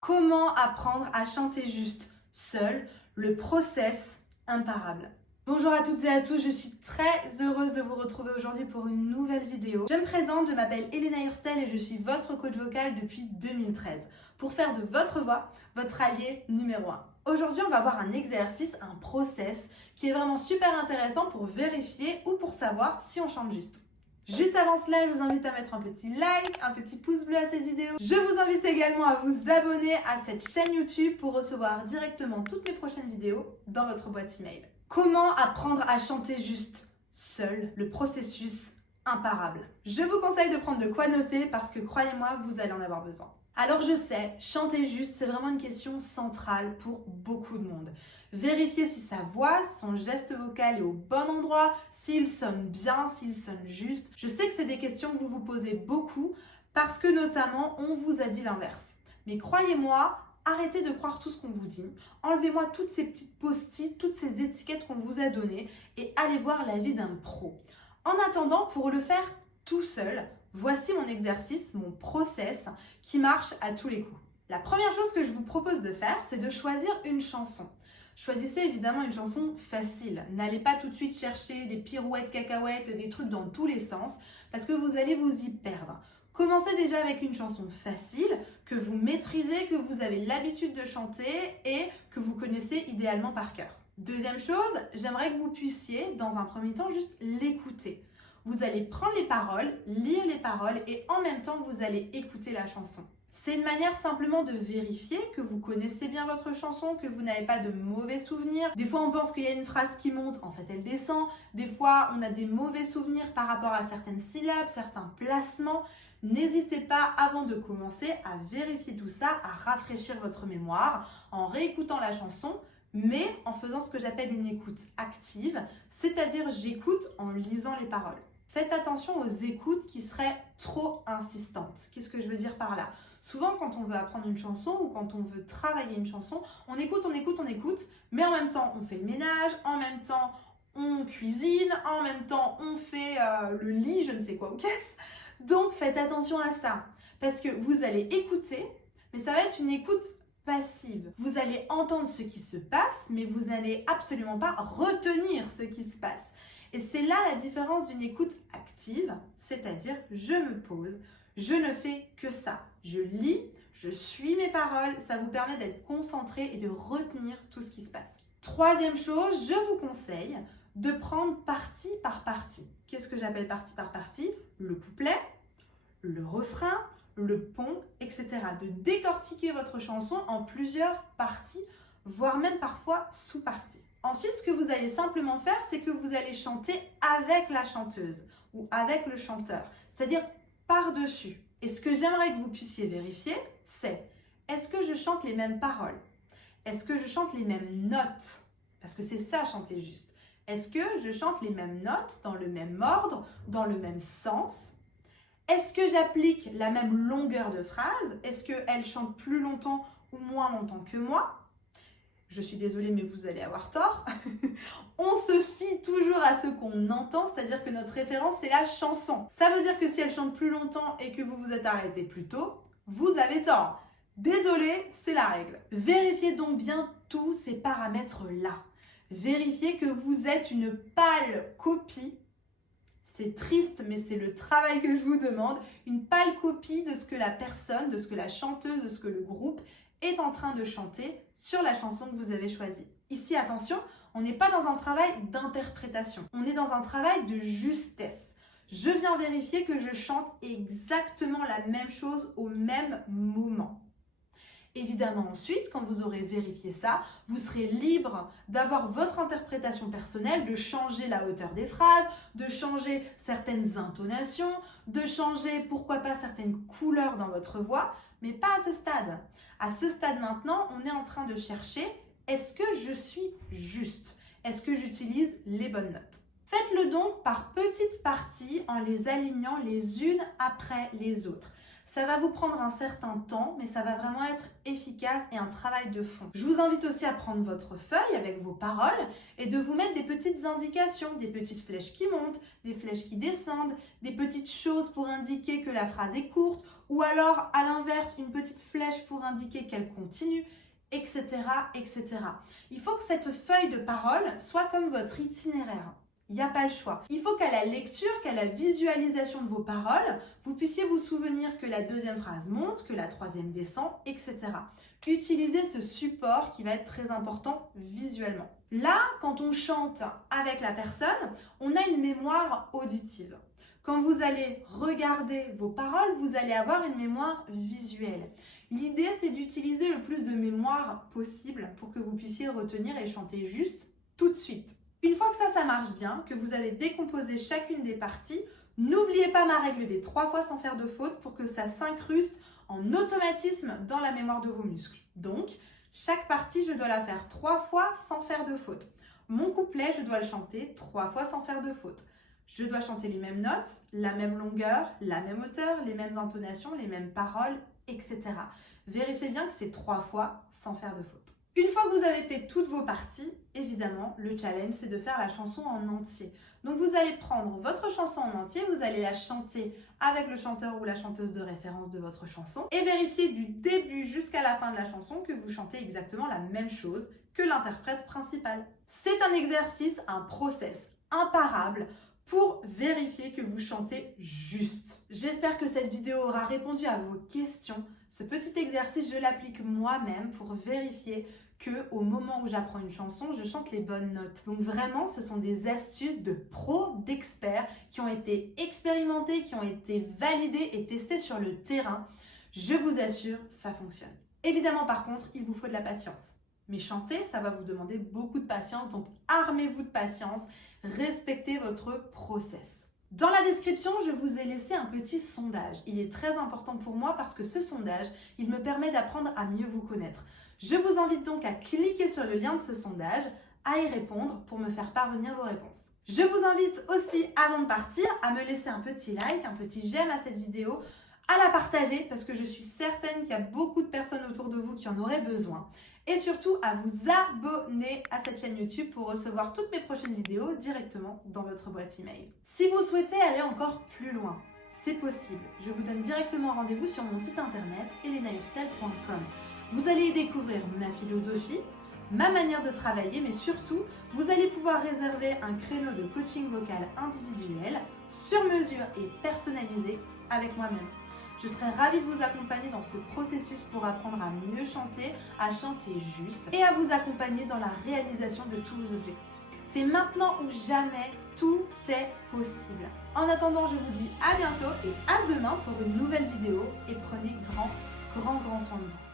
Comment apprendre à chanter juste seul, le process imparable. Bonjour à toutes et à tous, je suis très heureuse de vous retrouver aujourd'hui pour une nouvelle vidéo. Je me présente, je m'appelle Elena Hurstel et je suis votre coach vocal depuis 2013 pour faire de votre voix votre allié numéro 1. Aujourd'hui, on va voir un exercice, un process qui est vraiment super intéressant pour vérifier ou pour savoir si on chante juste. Juste avant cela, je vous invite à mettre un petit like, un petit pouce bleu à cette vidéo. Je vous invite également à vous abonner à cette chaîne YouTube pour recevoir directement toutes mes prochaines vidéos dans votre boîte email. Comment apprendre à chanter juste seul, le processus imparable. Je vous conseille de prendre de quoi noter parce que croyez-moi, vous allez en avoir besoin. Alors je sais, chanter juste, c'est vraiment une question centrale pour beaucoup de monde. Vérifier si sa voix, son geste vocal est au bon endroit, s'il sonne bien, s'il sonne juste. Je sais que c'est des questions que vous vous posez beaucoup parce que notamment, on vous a dit l'inverse. Mais croyez-moi, arrêtez de croire tout ce qu'on vous dit. Enlevez-moi toutes ces petites post-it, toutes ces étiquettes qu'on vous a données et allez voir l'avis d'un pro. En attendant, pour le faire tout seul, voici mon exercice, mon process qui marche à tous les coups. La première chose que je vous propose de faire, c'est de choisir une chanson. Choisissez évidemment une chanson facile. N'allez pas tout de suite chercher des pirouettes, cacahuètes, des trucs dans tous les sens parce que vous allez vous y perdre. Commencez déjà avec une chanson facile que vous maîtrisez, que vous avez l'habitude de chanter et que vous connaissez idéalement par cœur. Deuxième chose, j'aimerais que vous puissiez, dans un premier temps, juste l'écouter. Vous allez prendre les paroles, lire les paroles et en même temps, vous allez écouter la chanson. C'est une manière simplement de vérifier que vous connaissez bien votre chanson, que vous n'avez pas de mauvais souvenirs. Des fois, on pense qu'il y a une phrase qui monte, en fait, elle descend. Des fois, on a des mauvais souvenirs par rapport à certaines syllabes, certains placements. N'hésitez pas, avant de commencer, à vérifier tout ça, à rafraîchir votre mémoire en réécoutant la chanson, mais en faisant ce que j'appelle une écoute active, c'est-à-dire j'écoute en lisant les paroles. Faites attention aux écoutes qui seraient trop insistantes. Qu'est-ce que je veux dire par là ? Souvent, quand on veut apprendre une chanson ou quand on veut travailler une chanson, on écoute, mais en même temps, on fait le ménage, en même temps, on cuisine, en même temps, on fait le lit, je ne sais quoi ou qu'est-ce. Donc, faites attention à ça, parce que vous allez écouter, mais ça va être une écoute passive. Vous allez entendre ce qui se passe, mais vous n'allez absolument pas retenir ce qui se passe. Et c'est là la différence d'une écoute active, c'est-à-dire je me pose, je ne fais que ça. Je lis, je suis mes paroles, ça vous permet d'être concentré et de retenir tout ce qui se passe. Troisième chose, je vous conseille de prendre partie par partie. Qu'est-ce que j'appelle partie par partie ? Le couplet, le refrain, le pont, etc. De décortiquer votre chanson en plusieurs parties, voire même parfois sous-parties. Ensuite, ce que vous allez simplement faire, c'est que vous allez chanter avec la chanteuse ou avec le chanteur, c'est-à-dire par-dessus. Et ce que j'aimerais que vous puissiez vérifier, c'est est-ce que je chante les mêmes paroles ? Est-ce que je chante les mêmes notes ? Parce que c'est ça, chanter juste. Est-ce que je chante les mêmes notes dans le même ordre, dans le même sens ? Est-ce que j'applique la même longueur de phrase ? Est-ce qu'elle chante plus longtemps ou moins longtemps que moi ? Je suis désolée, mais vous allez avoir tort. On se fie toujours à ce qu'on entend, c'est-à-dire que notre référence, c'est la chanson. Ça veut dire que si elle chante plus longtemps et que vous vous êtes arrêté plus tôt, vous avez tort. Désolée, c'est la règle. Vérifiez donc bien tous ces paramètres-là. Vérifiez que vous êtes une pâle copie. C'est triste, mais c'est le travail que je vous demande. Une pâle copie de ce que la personne, de ce que la chanteuse, de ce que le groupe est en train de chanter sur la chanson que vous avez choisie. Ici, attention, on n'est pas dans un travail d'interprétation. On est dans un travail de justesse. Je viens vérifier que je chante exactement la même chose au même moment. Évidemment, ensuite, quand vous aurez vérifié ça, vous serez libre d'avoir votre interprétation personnelle, de changer la hauteur des phrases, de changer certaines intonations, de changer, pourquoi pas, certaines couleurs dans votre voix, mais pas à ce stade. À ce stade maintenant, on est en train de chercher, est-ce que je suis juste ? Est-ce que j'utilise les bonnes notes ? Faites-le donc par petites parties en les alignant les unes après les autres. Ça va vous prendre un certain temps, mais ça va vraiment être efficace et un travail de fond. Je vous invite aussi à prendre votre feuille avec vos paroles et de vous mettre des petites indications, des petites flèches qui montent, des flèches qui descendent, des petites choses pour indiquer que la phrase est courte, ou alors à l'inverse, une petite flèche pour indiquer qu'elle continue, etc., etc. Il faut que cette feuille de parole soit comme votre itinéraire. Il n'y a pas le choix. Il faut qu'à la lecture, qu'à la visualisation de vos paroles, vous puissiez vous souvenir que la deuxième phrase monte, que la troisième descend, etc. Utilisez ce support qui va être très important visuellement. Là, quand on chante avec la personne, on a une mémoire auditive. Quand vous allez regarder vos paroles, vous allez avoir une mémoire visuelle. L'idée, c'est d'utiliser le plus de mémoire possible pour que vous puissiez retenir et chanter juste tout de suite. Une fois que ça marche bien, que vous avez décomposé chacune des parties, n'oubliez pas ma règle des 3 fois sans faire de faute pour que ça s'incruste en automatisme dans la mémoire de vos muscles. Donc, chaque partie, je dois la faire 3 fois sans faire de faute. Mon couplet, je dois le chanter 3 fois sans faire de faute. Je dois chanter les mêmes notes, la même longueur, la même hauteur, les mêmes intonations, les mêmes paroles, etc. Vérifiez bien que c'est 3 fois sans faire de faute. Une fois que vous avez fait toutes vos parties, évidemment, le challenge, c'est de faire la chanson en entier. Donc, vous allez prendre votre chanson en entier, vous allez la chanter avec le chanteur ou la chanteuse de référence de votre chanson et vérifier du début jusqu'à la fin de la chanson que vous chantez exactement la même chose que l'interprète principal. C'est un exercice, un process imparable pour vérifier que vous chantez juste. J'espère que cette vidéo aura répondu à vos questions. Ce petit exercice, je l'applique moi-même pour vérifier qu'au moment où j'apprends une chanson, je chante les bonnes notes. Donc vraiment, ce sont des astuces de pros, d'experts qui ont été expérimentées, qui ont été validées et testées sur le terrain. Je vous assure, ça fonctionne. Évidemment, par contre, il vous faut de la patience. Mais chanter, ça va vous demander beaucoup de patience, donc armez-vous de patience, respectez votre process. Dans la description, je vous ai laissé un petit sondage. Il est très important pour moi parce que ce sondage, il me permet d'apprendre à mieux vous connaître. Je vous invite donc à cliquer sur le lien de ce sondage, à y répondre pour me faire parvenir vos réponses. Je vous invite aussi, avant de partir, à me laisser un petit like, un petit j'aime à cette vidéo, à la partager parce que je suis certaine qu'il y a beaucoup de personnes autour de vous qui en auraient besoin. Et surtout à vous abonner à cette chaîne YouTube pour recevoir toutes mes prochaines vidéos directement dans votre boîte email. Si vous souhaitez aller encore plus loin, c'est possible. Je vous donne directement rendez-vous sur mon site internet elenahurstel.com. Vous allez y découvrir ma philosophie, ma manière de travailler, mais surtout, vous allez pouvoir réserver un créneau de coaching vocal individuel, sur mesure et personnalisé avec moi-même. Je serai ravie de vous accompagner dans ce processus pour apprendre à mieux chanter, à chanter juste et à vous accompagner dans la réalisation de tous vos objectifs. C'est maintenant ou jamais, tout est possible. En attendant, je vous dis à bientôt et à demain pour une nouvelle vidéo et prenez grand soin de vous.